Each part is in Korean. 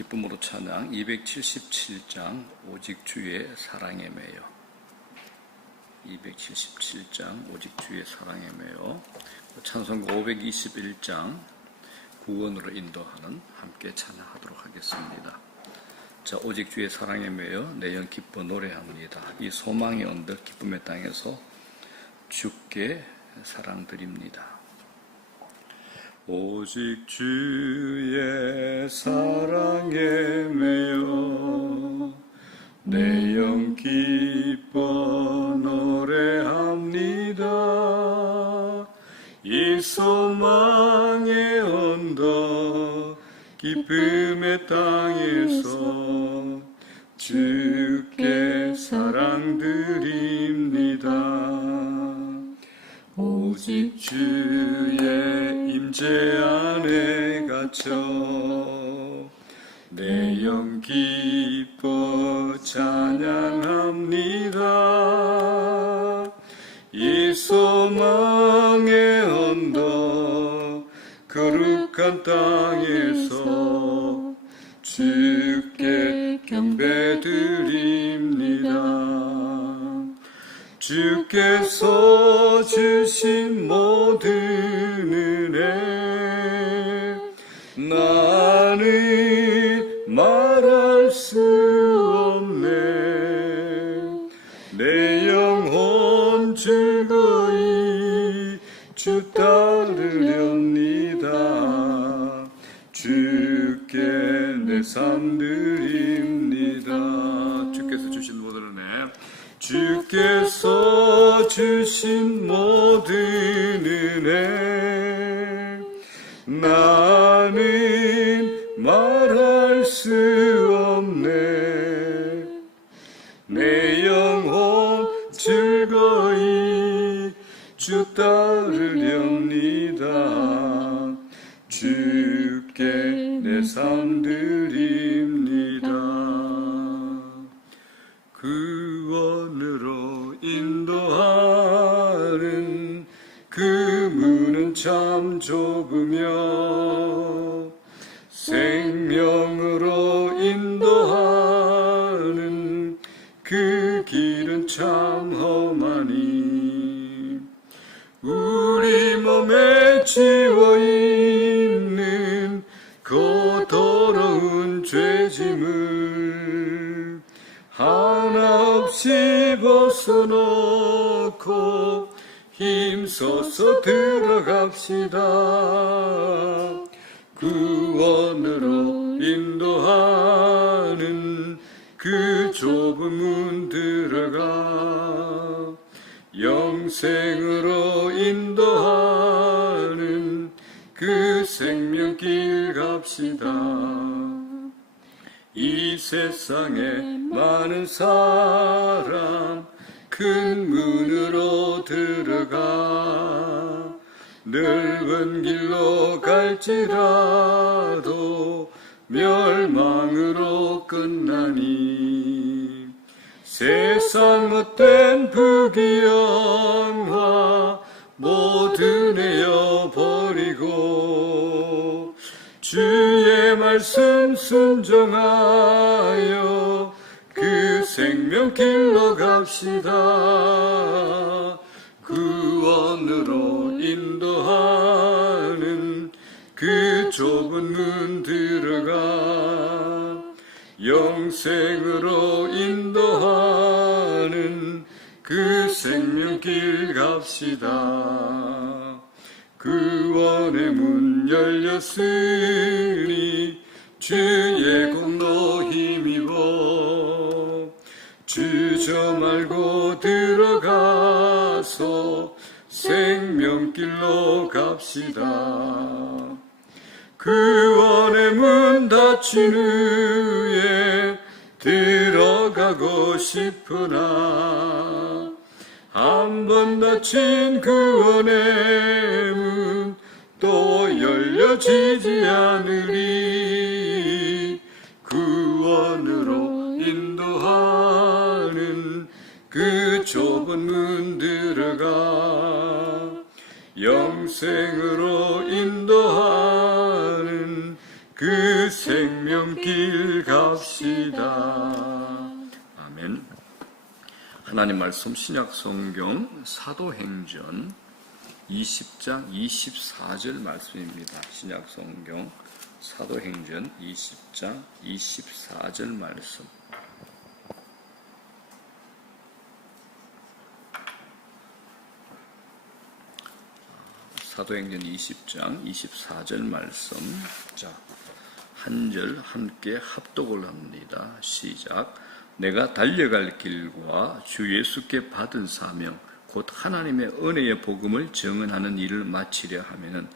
기쁨으로 찬양 277장 오직 주의 사랑에 매여 277장 오직 주의 사랑에 매여 찬송가 521장 구원으로 인도하는 함께 찬양하도록 하겠습니다. 자, 오직 주의 사랑에 매여 내 영 기뻐 노래합니다. 이 소망의 언덕 기쁨의 땅에서 주께 사랑드립니다. 오직 주의 사랑에 매여 내 영 기뻐 노래합니다. 이 소망의 언덕 기쁨의 땅에서 주께 사랑드립니다. 오직 주의 임재 안에 갇혀 내 영 기뻐 찬양합니다. 이 소망의 언덕 거룩한 땅에서 주께 경배드립니다. 주께서 주신 모든 은혜 나는 말할 수 없네. 내 영혼 즐거이 주 따르렵니다. 주께 내 삶 드립니다. 주께서 주신 모든 은혜 주께서 주신 모든 은혜 나는 말할 수 없네. 내 영혼 즐거이 주 따르렵니다. 주께 내 삶 드립니다. 구원으로 인도하는 그 문은 참 좁으며 생명으로 인도하는 그 길은 참 험하니 우리 몸에 지워있는 그 더러운 죄짐을 하나 없이 벗어놓고 힘써서 들어갑시다. 구원으로 인도하는 그 좁은 문 들어가 영생으로 인도하는 그 생명길 갑시다. 이 세상에 많은 사람 큰 문으로 들어가 넓은 길로 갈지라도 멸망으로 끝나니 세상 못된 부귀영화 모두 내어버리고 주의 말씀 순종하여 그 생명길로 갑시다. 구원으로 인도하는 그 좁은 문 들어가 영생으로 인도하는 그 생명길 갑시다. 구원의 문 열렸으니 주의 공로 힘입어 주저 말고 들어가서 생명길로 갑시다. 구원의 문 닫힌 후에 들어가고 싶으나 한 번 닫힌 구원의 문 또 열려지지 않으리. 구원으로 인도하는 그 좁은 문 들어가 영생으로 인도하는 그 생명길 갑시다. 아멘. 하나님 말씀 신약 성경 사도행전 20장 24절 말씀입니다. 신약 성경 사도행전 20장 24절 말씀. 사도행전 20장 24절 말씀. 자, 한 절 함께 합독을 합니다. 시작. 내가 달려갈 길과 주 예수께 받은 사명 곧 하나님의 은혜의 복음을 증언하는 일을 마치려 하면은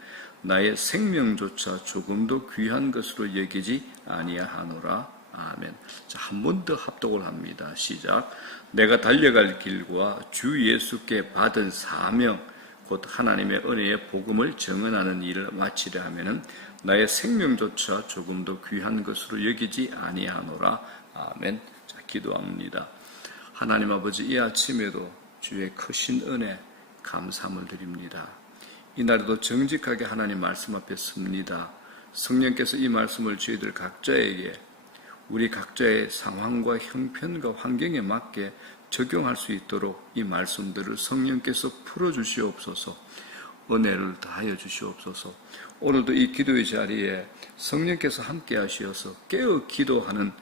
나의 생명조차 조금도 귀한 것으로 여기지 아니하노라. 아멘. 자, 한 번 더 합독을 합니다. 시작. 내가 달려갈 길과 주 예수께 받은 사명 곧 하나님의 은혜의 복음을 증언하는 일을 마치려 하면은 나의 생명조차 조금도 귀한 것으로 여기지 아니하노라. 아멘. 자, 기도합니다. 하나님 아버지, 이 아침에도 주의 크신 은혜 감사함을 드립니다. 이날에도 정직하게 하나님 말씀 앞에 섭니다. 성령께서 이 말씀을 저희들 각자에게 우리 각자의 상황과 형편과 환경에 맞게 적용할 수 있도록 이 말씀들을 성령께서 풀어주시옵소서. 은혜를 다하여 주시옵소서. 오늘도 이 기도의 자리에 성령께서 함께 하시어서 깨어 기도하는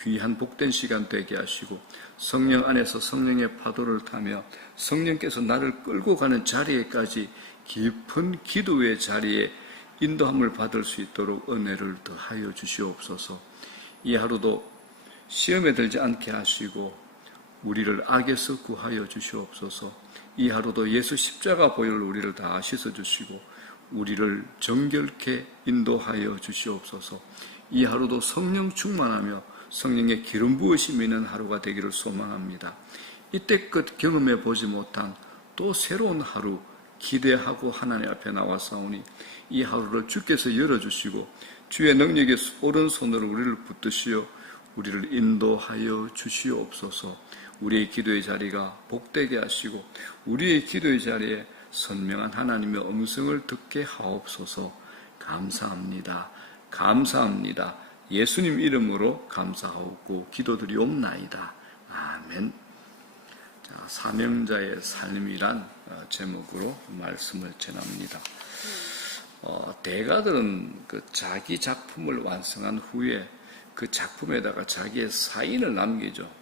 귀한 복된 시간 되게 하시고, 성령 안에서 성령의 파도를 타며 성령께서 나를 끌고 가는 자리에까지 깊은 기도의 자리에 인도함을 받을 수 있도록 은혜를 더하여 주시옵소서. 이 하루도 시험에 들지 않게 하시고 우리를 악에서 구하여 주시옵소서. 이 하루도 예수 십자가 보혈로 우리를 다 씻어주시고 우리를 정결케 인도하여 주시옵소서. 이 하루도 성령 충만하며 성령의 기름 부으심이 있는 하루가 되기를 소망합니다. 이때껏 경험해 보지 못한 또 새로운 하루 기대하고 하나님 앞에 나와사오니 이 하루를 주께서 열어주시고 주의 능력의 오른손으로 우리를 붙드시어 우리를 인도하여 주시옵소서. 우리의 기도의 자리가 복되게 하시고 우리의 기도의 자리에 선명한 하나님의 음성을 듣게 하옵소서. 감사합니다. 감사합니다. 예수님 이름으로 감사하고 기도드리옵나이다. 아멘. 자, 사명자의 삶이란 제목으로 말씀을 전합니다. 대가들은 그 자기 작품을 완성한 후에 그 작품에다가 자기의 사인을 남기죠.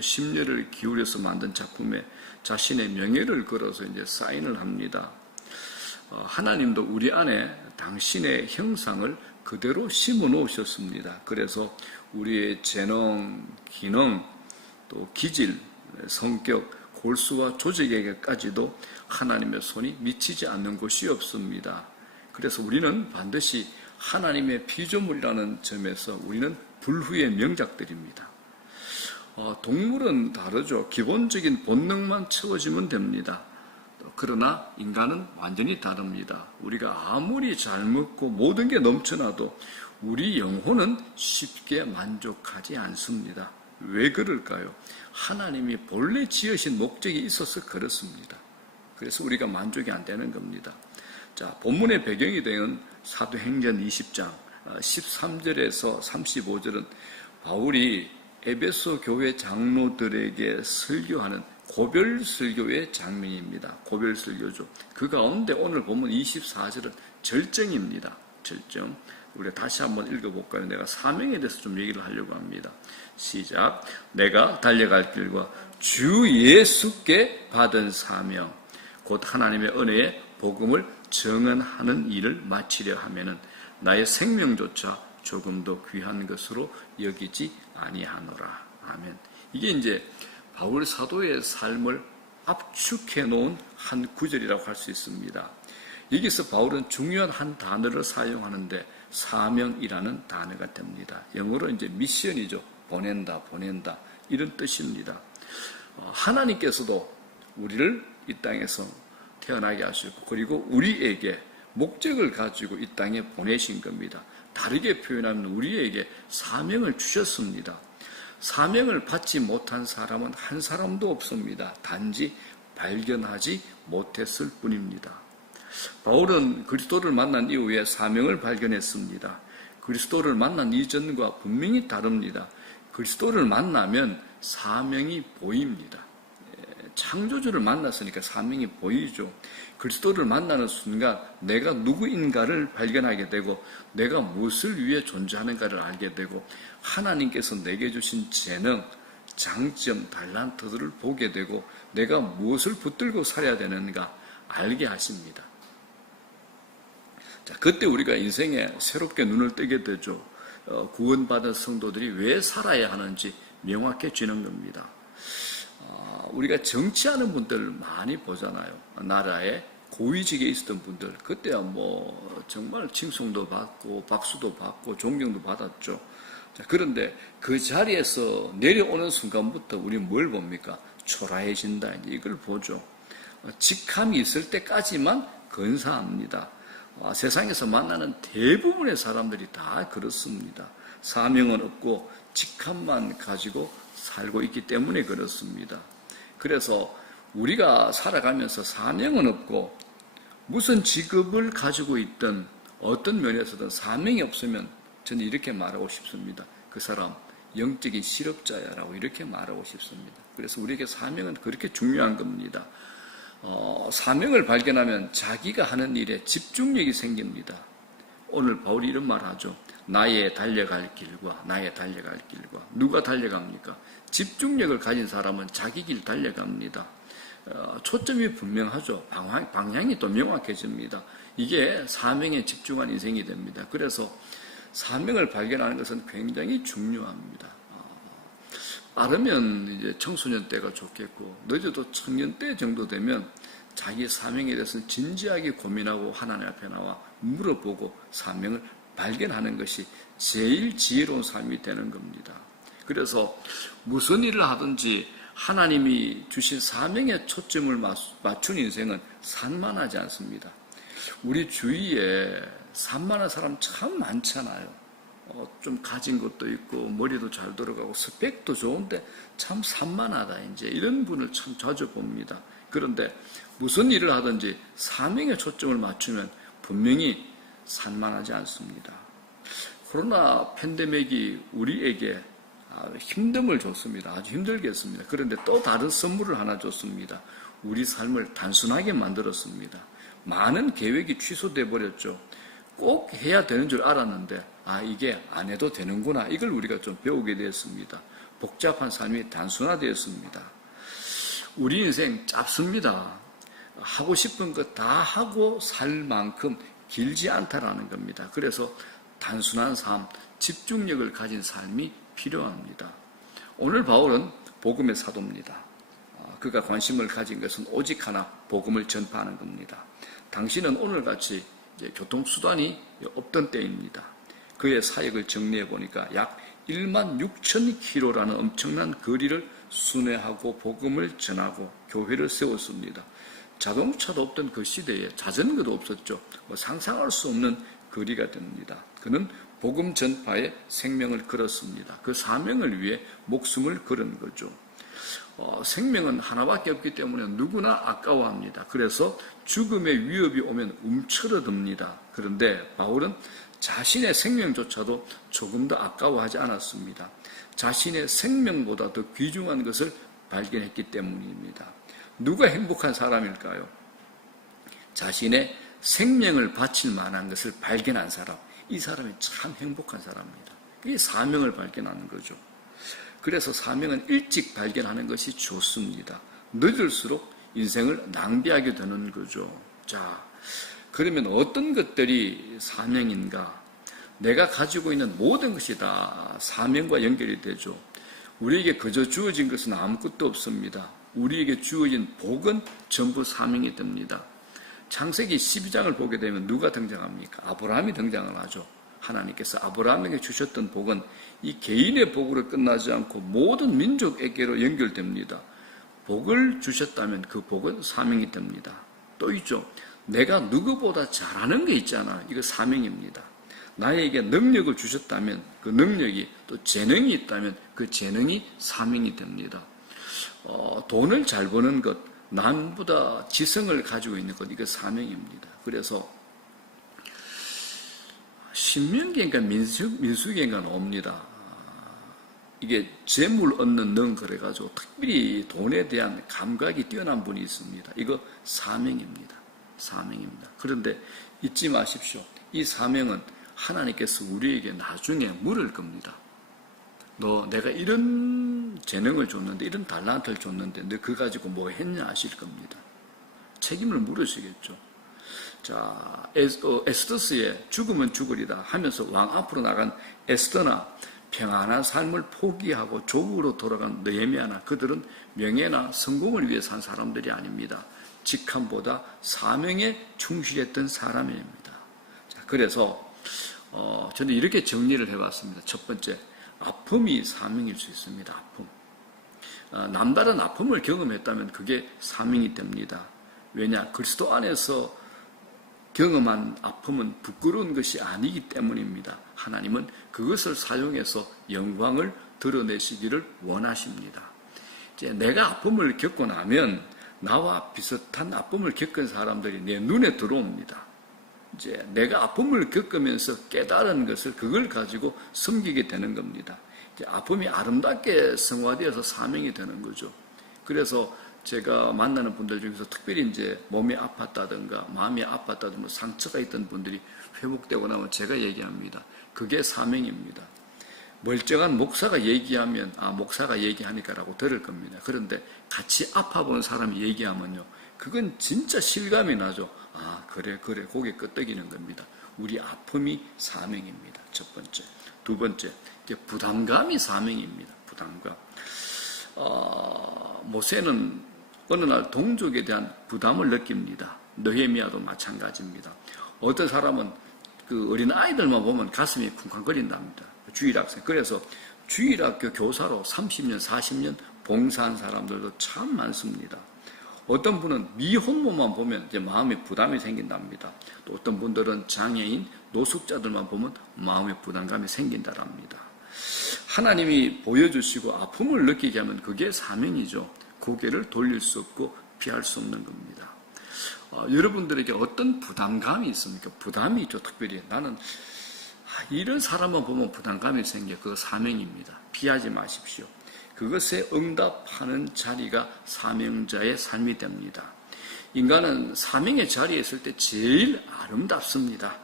심려를 기울여서 만든 작품에 자신의 명예를 걸어서 이제 사인을 합니다. 하나님도 우리 안에 당신의 형상을 그대로 심어 놓으셨습니다. 그래서 우리의 재능, 기능, 또 기질, 성격, 골수와 조직에게까지도 하나님의 손이 미치지 않는 곳이 없습니다. 그래서 우리는 반드시 하나님의 피조물이라는 점에서 우리는 불후의 명작들입니다. 동물은 다르죠. 기본적인 본능만 채워지면 됩니다. 그러나 인간은 완전히 다릅니다. 우리가 아무리 잘 먹고 모든 게 넘쳐나도 우리 영혼은 쉽게 만족하지 않습니다. 왜 그럴까요? 하나님이 본래 지으신 목적이 있어서 그렇습니다. 그래서 우리가 만족이 안 되는 겁니다. 자, 본문의 배경이 되는 사도행전 20장 13절에서 35절은 바울이 에베소 교회 장로들에게 설교하는 고별 설교의 장면입니다. 고별 설교죠. 그 가운데 오늘 보면 24절은 절정입니다. 절정. 우리가 다시 한번 읽어볼까요? 내가 사명에 대해서 좀 얘기를 하려고 합니다. 시작. 내가 달려갈 길과 주 예수께 받은 사명 곧 하나님의 은혜의 복음을 증언하는 일을 마치려 하면은 나의 생명조차 조금도 귀한 것으로 여기지 아니하노라. 아멘. 이게 이제 바울 사도의 삶을 압축해 놓은 한 구절이라고 할 수 있습니다. 여기서 바울은 중요한 한 단어를 사용하는데 사명이라는 단어가 됩니다. 영어로 이제 미션이죠. 보낸다, 보낸다. 이런 뜻입니다. 하나님께서도 우리를 이 땅에서 태어나게 하시고 그리고 우리에게 목적을 가지고 이 땅에 보내신 겁니다. 다르게 표현하면 우리에게 사명을 주셨습니다. 사명을 받지 못한 사람은 한 사람도 없습니다. 단지 발견하지 못했을 뿐입니다. 바울은 그리스도를 만난 이후에 사명을 발견했습니다. 그리스도를 만난 이전과 분명히 다릅니다. 그리스도를 만나면 사명이 보입니다. 창조주를 만났으니까 사명이 보이죠. 그리스도를 만나는 순간 내가 누구인가를 발견하게 되고 내가 무엇을 위해 존재하는가를 알게 되고 하나님께서 내게 주신 재능, 장점, 달란트들을 보게 되고 내가 무엇을 붙들고 살아야 되는가 알게 하십니다. 자, 그때 우리가 인생에 새롭게 눈을 뜨게 되죠. 구원받은 성도들이 왜 살아야 하는지 명확해지는 겁니다. 우리가 정치하는 분들 많이 보잖아요. 나라에 고위직에 있었던 분들, 그때야 뭐 정말 칭송도 받고 박수도 받고 존경도 받았죠. 자, 그런데 그 자리에서 내려오는 순간부터 우리는 뭘 봅니까? 초라해진다. 이걸 보죠. 직함이 있을 때까지만 근사합니다. 세상에서 만나는 대부분의 사람들이 다 그렇습니다. 사명은 없고 직함만 가지고 살고 있기 때문에 그렇습니다. 그래서 우리가 살아가면서 사명은 없고 무슨 직업을 가지고 있든 어떤 면에서든 사명이 없으면 저는 이렇게 말하고 싶습니다. 그 사람 영적인 실업자야라고 이렇게 말하고 싶습니다. 그래서 우리에게 사명은 그렇게 중요한 겁니다. 사명을 발견하면 자기가 하는 일에 집중력이 생깁니다. 오늘 바울이 이런 말 하죠. 나의 달려갈 길과 누가 달려갑니까? 집중력을 가진 사람은 자기 길 달려갑니다. 초점이 분명하죠. 방향이 또 명확해집니다. 이게 사명에 집중한 인생이 됩니다. 그래서 사명을 발견하는 것은 굉장히 중요합니다. 빠르면 이제 청소년 때가 좋겠고 늦어도 청년 때 정도 되면 자기 사명에 대해서는 진지하게 고민하고 하나님 앞에 나와 물어보고 사명을 발견하는 것이 제일 지혜로운 삶이 되는 겁니다. 그래서 무슨 일을 하든지 하나님이 주신 사명에 초점을 맞춘 인생은 산만하지 않습니다. 우리 주위에 산만한 사람 참 많잖아요. 좀 가진 것도 있고 머리도 잘 돌아가고 스펙도 좋은데 참 산만하다 이제 이런 분을 참 자주 봅니다. 그런데 무슨 일을 하든지 사명에 초점을 맞추면 분명히 산만하지 않습니다. 코로나 팬데믹이 우리에게 힘듦을 줬습니다. 아주 힘들게 했습니다. 그런데 또 다른 선물을 하나 줬습니다. 우리 삶을 단순하게 만들었습니다. 많은 계획이 취소돼 버렸죠. 꼭 해야 되는 줄 알았는데 이게 안 해도 되는구나. 이걸 우리가 좀 배우게 되었습니다. 복잡한 삶이 단순화되었습니다. 우리 인생 짧습니다. 하고 싶은 것 다 하고 살 만큼 길지 않다라는 겁니다. 그래서 단순한 삶, 집중력을 가진 삶이 필요합니다. 오늘 바울은 복음의 사도입니다. 그가 관심을 가진 것은 오직 하나, 복음을 전파하는 겁니다. 당신은 오늘같이 교통수단이 없던 때입니다. 그의 사역을 정리해 보니까 약 1만 6천 킬로라는 엄청난 거리를 순회하고 복음을 전하고 교회를 세웠습니다. 자동차도 없던 그 시대에 자전거도 없었죠. 상상할 수 없는 거리가 됩니다. 그는 복음 전파에 생명을 걸었습니다. 그 사명을 위해 목숨을 걸은 거죠. 생명은 하나밖에 없기 때문에 누구나 아까워합니다. 그래서 죽음의 위협이 오면 움츠러듭니다. 그런데 바울은 자신의 생명조차도 조금 더 아까워하지 않았습니다. 자신의 생명보다 더 귀중한 것을 발견했기 때문입니다. 누가 행복한 사람일까요? 자신의 생명을 바칠 만한 것을 발견한 사람. 이 사람이 참 행복한 사람입니다. 이게 사명을 발견하는 거죠. 그래서 사명은 일찍 발견하는 것이 좋습니다. 늦을수록 인생을 낭비하게 되는 거죠. 자, 그러면 어떤 것들이 사명인가? 내가 가지고 있는 모든 것이 다 사명과 연결이 되죠. 우리에게 그저 주어진 것은 아무것도 없습니다. 우리에게 주어진 복은 전부 사명이 됩니다. 창세기 12장을 보게 되면 누가 등장합니까? 아브라함이 등장을 하죠. 하나님께서 아브라함에게 주셨던 복은 이 개인의 복으로 끝나지 않고 모든 민족에게로 연결됩니다. 복을 주셨다면 그 복은 사명이 됩니다. 또 있죠. 내가 누구보다 잘하는 게 있잖아. 이거 사명입니다. 나에게 능력을 주셨다면 그 능력이 또 재능이 있다면 그 재능이 사명이 됩니다. 돈을 잘 버는 것, 남보다 지성을 가지고 있는 것, 이거 사명입니다. 그래서 신명기인가 민수기인가 나옵니다. 이게 재물 얻는 능 그래가지고 특별히 돈에 대한 감각이 뛰어난 분이 있습니다. 이거 사명입니다. 사명입니다. 그런데 잊지 마십시오. 이 사명은 하나님께서 우리에게 나중에 물을 겁니다. 너 내가 이런 재능을 줬는데 이런 달란트를 줬는데 너 그거 가지고 뭐 했냐 하실 겁니다. 책임을 물으시겠죠. 자, 에스더스의 죽으면 죽으리다 하면서 왕 앞으로 나간 에스더나 평안한 삶을 포기하고 조국으로 돌아간 느헤미야나 그들은 명예나 성공을 위해 산 사람들이 아닙니다. 직함보다 사명에 충실했던 사람입니다. 자, 그래서 저는 이렇게 정리를 해봤습니다. 첫 번째, 아픔이 사명일 수 있습니다. 아픔. 남다른 아픔을 경험했다면 그게 사명이 됩니다. 왜냐? 그리스도 안에서 경험한 아픔은 부끄러운 것이 아니기 때문입니다. 하나님은 그것을 사용해서 영광을 드러내시기를 원하십니다. 이제 내가 아픔을 겪고 나면 나와 비슷한 아픔을 겪은 사람들이 내 눈에 들어옵니다. 이제 내가 아픔을 겪으면서 깨달은 것을 그걸 가지고 섬기게 되는 겁니다. 이제 아픔이 아름답게 성화되어서 사명이 되는 거죠. 그래서 제가 만나는 분들 중에서 특별히 이제 몸이 아팠다든가 마음이 아팠다든가 상처가 있던 분들이 회복되고 나면 제가 얘기합니다. 그게 사명입니다. 멀쩡한 목사가 얘기하면 목사가 얘기하니까라고 들을 겁니다. 그런데 같이 아파본 사람이 얘기하면요. 그건 진짜 실감이 나죠. 그래 고개 끄덕이는 겁니다. 우리 아픔이 사명입니다. 첫 번째. 두 번째, 이제 부담감이 사명입니다. 부담감. 모세는 어느 날 동족에 대한 부담을 느낍니다. 느헤미야도 마찬가지입니다. 어떤 사람은 그 어린 아이들만 보면 가슴이 쿵쾅거린답니다. 주일학생. 그래서 주일학교 교사로 30년, 40년 봉사한 사람들도 참 많습니다. 어떤 분은 미혼모만 보면 이제 마음에 부담이 생긴답니다. 또 어떤 분들은 장애인, 노숙자들만 보면 마음의 부담감이 생긴다랍니다. 하나님이 보여주시고 아픔을 느끼게 하면 그게 사명이죠. 고개를 돌릴 수 없고 피할 수 없는 겁니다. 여러분들에게 어떤 부담감이 있습니까? 부담이 있죠. 특별히 나는 이런 사람만 보면 부담감이 생겨. 그거 사명입니다. 피하지 마십시오. 그것에 응답하는 자리가 사명자의 삶이 됩니다. 인간은 사명의 자리에 있을 때 제일 아름답습니다.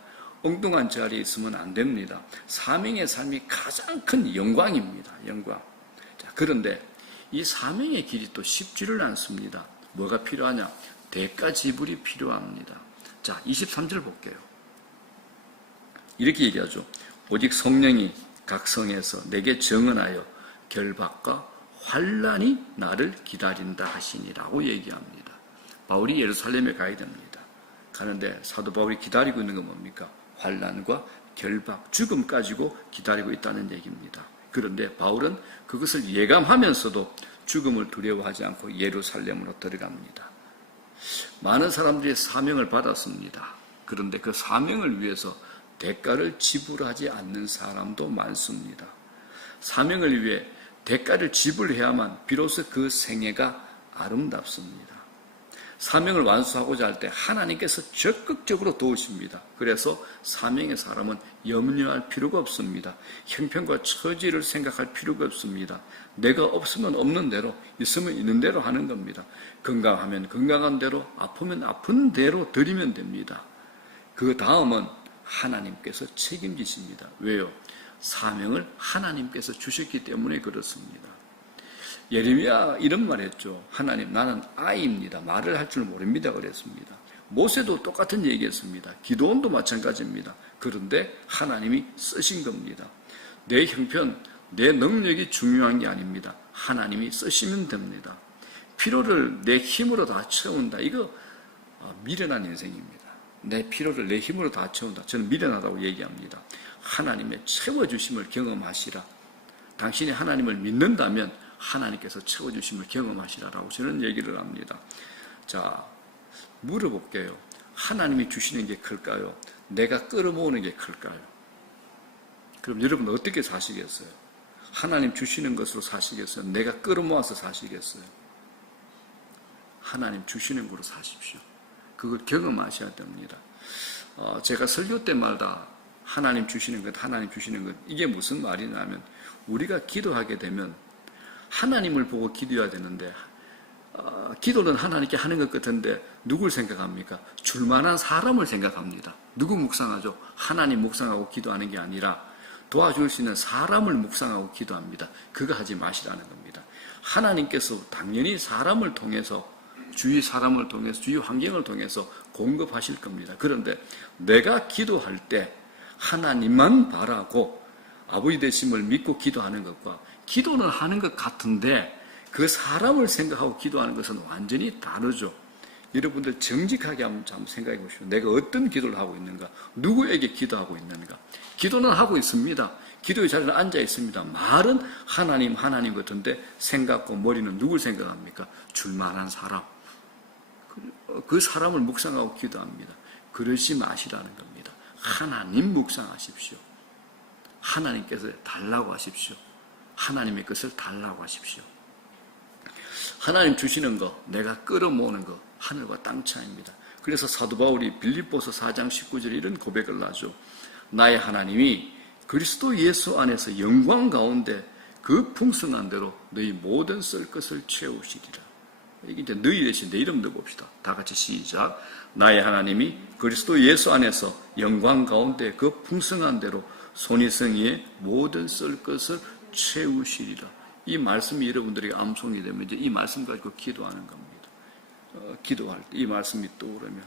엉뚱한 자리에 있으면 안 됩니다. 사명의 삶이 가장 큰 영광입니다. 영광. 자, 그런데 이 사명의 길이 또 쉽지를 않습니다. 뭐가 필요하냐? 대가 지불이 필요합니다. 자, 23절 볼게요. 이렇게 얘기하죠. 오직 성령이 각 성에서 내게 정언하여 결박과 환난이 나를 기다린다 하시니라고 얘기합니다. 바울이 예루살렘에 가야 됩니다. 가는데 사도 바울이 기다리고 있는 건 뭡니까? 환난과 결박, 죽음 가지고 기다리고 있다는 얘기입니다. 그런데 바울은 그것을 예감하면서도 죽음을 두려워하지 않고 예루살렘으로 들어갑니다. 많은 사람들이 사명을 받았습니다. 그런데 그 사명을 위해서 대가를 지불하지 않는 사람도 많습니다. 사명을 위해 대가를 지불해야만 비로소 그 생애가 아름답습니다. 사명을 완수하고자 할 때 하나님께서 적극적으로 도우십니다. 그래서 사명의 사람은 염려할 필요가 없습니다. 형편과 처지를 생각할 필요가 없습니다. 내가 없으면 없는 대로, 있으면 있는 대로 하는 겁니다. 건강하면 건강한 대로, 아프면 아픈 대로 드리면 됩니다. 그 다음은 하나님께서 책임지십니다. 왜요? 사명을 하나님께서 주셨기 때문에 그렇습니다. 예레미야 이런 말 했죠. 하나님, 나는 아이입니다. 말을 할 줄 모릅니다. 그랬습니다. 모세도 똑같은 얘기했습니다. 기도원도 마찬가지입니다. 그런데 하나님이 쓰신 겁니다. 내 형편, 내 능력이 중요한 게 아닙니다. 하나님이 쓰시면 됩니다. 필요를 내 힘으로 다 채운다. 이거 미련한 인생입니다. 내 필요를 내 힘으로 다 채운다. 저는 미련하다고 얘기합니다. 하나님의 채워주심을 경험하시라. 당신이 하나님을 믿는다면 하나님께서 채워주심을 경험하시라라고 저는 얘기를 합니다. 자, 물어볼게요. 하나님이 주시는 게 클까요? 내가 끌어모으는 게 클까요? 그럼 여러분 어떻게 사시겠어요? 하나님 주시는 것으로 사시겠어요? 내가 끌어모아서 사시겠어요? 하나님 주시는 거로 사십시오. 그걸 경험하셔야 됩니다. 제가 설교 때마다 하나님 주시는 것, 하나님 주시는 것. 이게 무슨 말이냐면 우리가 기도하게 되면 하나님을 보고 기도해야 되는데 기도는 하나님께 하는 것 같은데 누굴 생각합니까? 줄만한 사람을 생각합니다. 누구 묵상하죠? 하나님 묵상하고 기도하는 게 아니라 도와줄 수 있는 사람을 묵상하고 기도합니다. 그거 하지 마시라는 겁니다. 하나님께서 당연히 사람을 통해서 주위 사람을 통해서 주위 환경을 통해서 공급하실 겁니다. 그런데 내가 기도할 때 하나님만 바라고 아버지 되심을 믿고 기도하는 것과 기도는 하는 것 같은데 그 사람을 생각하고 기도하는 것은 완전히 다르죠. 여러분들 정직하게 한번 생각해 보십시오. 내가 어떤 기도를 하고 있는가? 누구에게 기도하고 있는가? 기도는 하고 있습니다. 기도의 자리에 앉아 있습니다. 말은 하나님 같은데 생각과 머리는 누굴 생각합니까? 줄만한 사람. 그 사람을 묵상하고 기도합니다. 그러지 마시라는 겁니다. 하나님 묵상하십시오. 하나님께서 달라고 하십시오. 하나님의 것을 달라고 하십시오. 하나님 주시는 거, 내가 끌어모으는 거, 하늘과 땅 차이입니다. 그래서 사도 바울이 빌립보서 4장 19절에 이런 고백을 하죠. 나의 하나님이 그리스도 예수 안에서 영광 가운데 그 풍성한 대로 너희 모든 쓸 것을 채우시리라. 이게 이제 너희 대신 내 이름 넣어봅시다. 다 같이 시작. 나의 하나님이 그리스도 예수 안에서 영광 가운데 그 풍성한 대로 손이성이의 모든 쓸 것을 채우시리라. 이 말씀이 여러분들에게 암송이 되면 이제 이 말씀 가지고 기도하는 겁니다. 기도할 때 이 말씀이 떠오르면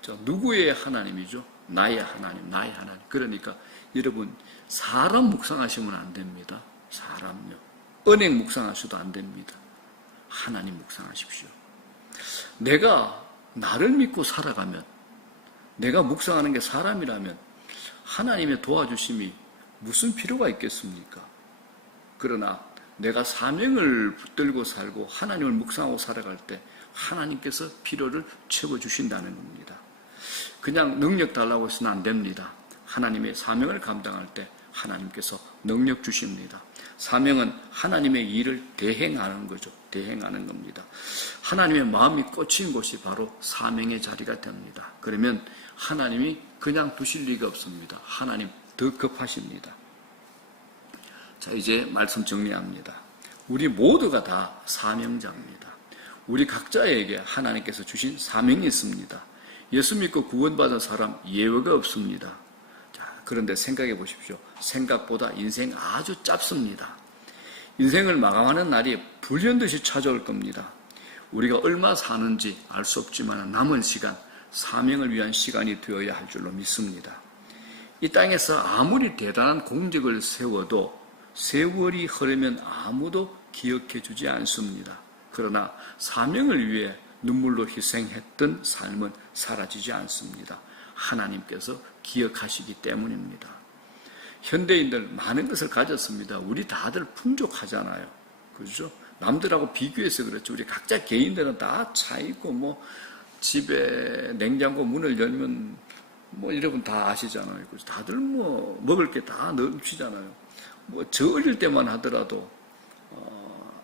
자, 누구의 하나님이죠? 나의 하나님, 나의 하나님. 그러니까 여러분 사람 묵상하시면 안 됩니다. 사람요. 은행 묵상하셔도 안 됩니다. 하나님 묵상하십시오. 내가 나를 믿고 살아가면 내가 묵상하는 게 사람이라면 하나님의 도와주심이 무슨 필요가 있겠습니까? 그러나 내가 사명을 붙들고 살고 하나님을 묵상하고 살아갈 때 하나님께서 필요를 채워주신다는 겁니다. 그냥 능력 달라고 해서는 안 됩니다. 하나님의 사명을 감당할 때 하나님께서 능력 주십니다. 사명은 하나님의 일을 대행하는 거죠. 대행하는 겁니다. 하나님의 마음이 꽂힌 곳이 바로 사명의 자리가 됩니다. 그러면 하나님이 그냥 두실 리가 없습니다. 하나님 더 급하십니다. 자, 이제 말씀 정리합니다. 우리 모두가 다 사명자입니다. 우리 각자에게 하나님께서 주신 사명이 있습니다. 예수 믿고 구원받은 사람 예외가 없습니다. 자, 그런데 생각해 보십시오. 생각보다 인생 아주 짧습니다. 인생을 마감하는 날이 불현듯이 찾아올 겁니다. 우리가 얼마 사는지 알 수 없지만 남은 시간, 사명을 위한 시간이 되어야 할 줄로 믿습니다. 이 땅에서 아무리 대단한 공적을 세워도 세월이 흐르면 아무도 기억해 주지 않습니다. 그러나 사명을 위해 눈물로 희생했던 삶은 사라지지 않습니다. 하나님께서 기억하시기 때문입니다. 현대인들 많은 것을 가졌습니다. 우리 다들 풍족하잖아요. 그렇죠? 남들하고 비교해서 그렇죠. 우리 각자 개인들은 다 차 있고 집에 냉장고 문을 열면 여러분 다 아시잖아요. 다들 먹을 게 다 넘치잖아요. 저 어릴 때만 하더라도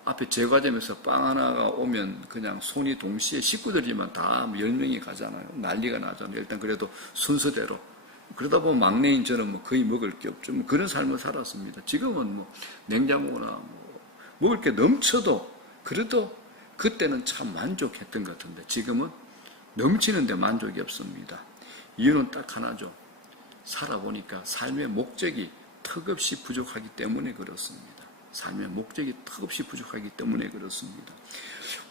앞에 제과점에서 빵 하나가 오면 그냥 손이 동시에 식구들이면 다 10명이 가잖아요. 난리가 나잖아요. 일단 그래도 순서대로. 그러다 보면 막내인 저는 거의 먹을 게 없죠. 그런 삶을 살았습니다. 지금은 냉장고나 먹을 게 넘쳐도 그래도 그때는 참 만족했던 것 같은데 지금은 넘치는데 만족이 없습니다. 이유는 딱 하나죠. 살아보니까 삶의 목적이 턱없이 부족하기 때문에 그렇습니다. 삶의 목적이 턱없이 부족하기 때문에 그렇습니다.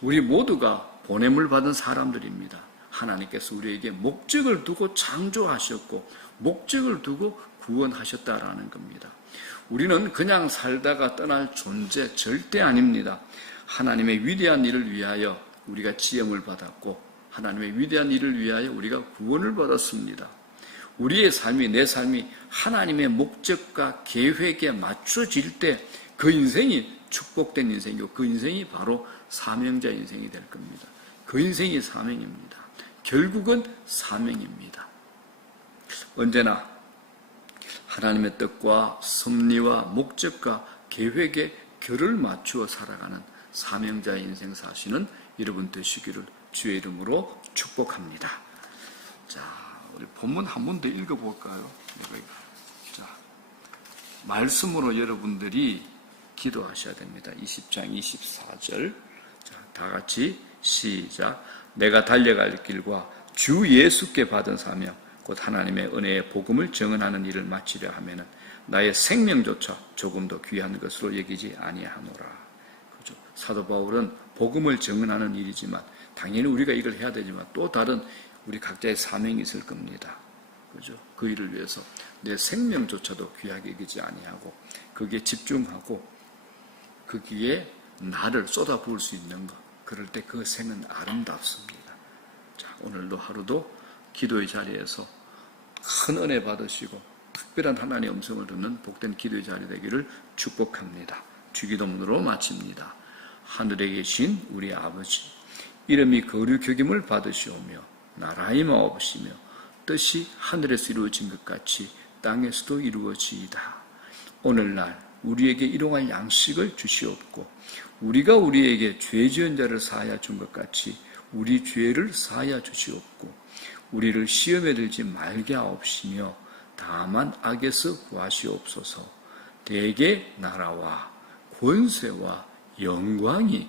우리 모두가 보냄을 받은 사람들입니다. 하나님께서 우리에게 목적을 두고 창조하셨고 목적을 두고 구원하셨다라는 겁니다. 우리는 그냥 살다가 떠날 존재 절대 아닙니다. 하나님의 위대한 일을 위하여 우리가 지음을 받았고 하나님의 위대한 일을 위하여 우리가 구원을 받았습니다. 우리의 삶이 내 삶이 하나님의 목적과 계획에 맞춰질 때 그 인생이 축복된 인생이고 그 인생이 바로 사명자 인생이 될 겁니다. 그 인생이 사명입니다. 결국은 사명입니다. 언제나 하나님의 뜻과 섭리와 목적과 계획에 결을 맞추어 살아가는 사명자의 인생 사시는 여러분 되시기를 주의 이름으로 축복합니다. 자, 우리 본문 한 번 더 읽어볼까요? 말씀으로 여러분들이 기도하셔야 됩니다. 20장 24절. 자, 다 같이 시작. 내가 달려갈 길과 주 예수께 받은 사명, 곧 하나님의 은혜의 복음을 증언하는 일을 마치려 하면은 나의 생명조차 조금 더 귀한 것으로 여기지 아니하노라. 그죠? 사도 바울은 복음을 증언하는 일이지만 당연히 우리가 이걸 해야 되지만 또 다른 우리 각자의 사명이 있을 겁니다. 그죠? 그 일을 위해서 내 생명조차도 귀하게 여기지 아니하고 거기에 집중하고 거기에 나를 쏟아부을 수 있는 것. 그럴 때 그 생은 아름답습니다. 자, 오늘도 하루도 기도의 자리에서 큰 은혜 받으시고 특별한 하나님의 음성을 듣는 복된 기도의 자리 되기를 축복합니다. 주기도문으로 마칩니다. 하늘에 계신 우리 아버지, 이름이 거룩히 여김을 받으시오며 나라의 마옵시며 뜻이 하늘에서 이루어진 것 같이 땅에서도 이루어지이다. 오늘날 우리에게 일용할 양식을 주시옵고 우리가 우리에게 죄 지은 자를 사하여 준 것 같이 우리 죄를 사하여 주시옵고 우리를 시험에 들지 말게 하옵시며 다만 악에서 구하시옵소서. 대개 나라와 권세와 영광이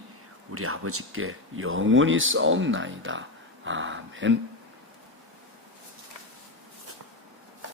우리 아버지께 영원히 싸움나이다. 아멘.